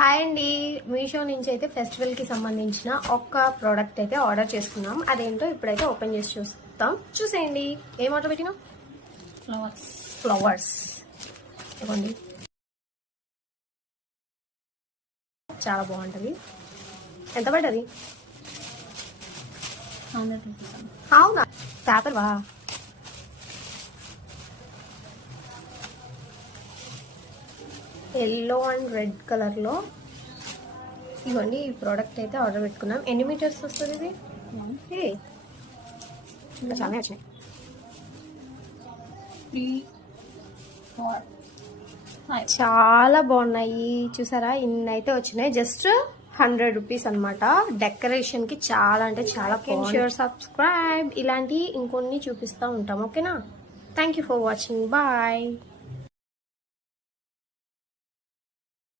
Hi అండి, మీషో నుంచి అయితే ఫెస్టివల్కి సంబంధించిన ఒక్క ప్రోడక్ట్ అయితే ఆర్డర్ చేసుకున్నాం. అదేంటో ఇప్పుడైతే ఓపెన్ చేసి చూస్తాం. చూసేయండి. ఏం ఆర్డర్ పెట్టినా? ఫ్లవర్స్ ఇవ్వండి. చాలా బాగుంటుంది. ఎంత పడ్డది? అవునా? పేపర్ వా? ఎల్లో అండ్ రెడ్ కలర్లో ఇవ్వండి. ఈ ప్రోడక్ట్ అయితే ఆర్డర్ పెట్టుకున్నాం. ఎన్ని మీటర్స్ వస్తుంది ఇది? చాలా వచ్చినాయి. 3, 4, 5. చాలా బాగున్నాయి. చూసారా, ఇన్ని అయితే వచ్చినాయి. జస్ట్ 100 రూపీస్ అనమాట. డెకరేషన్కి చాలా అంటే చాలా. షేర్, సబ్స్క్రైబ్, ఇలాంటి ఇంకొన్ని చూపిస్తూ ఉంటాం. ఓకేనా? Thank you for watching. Bye.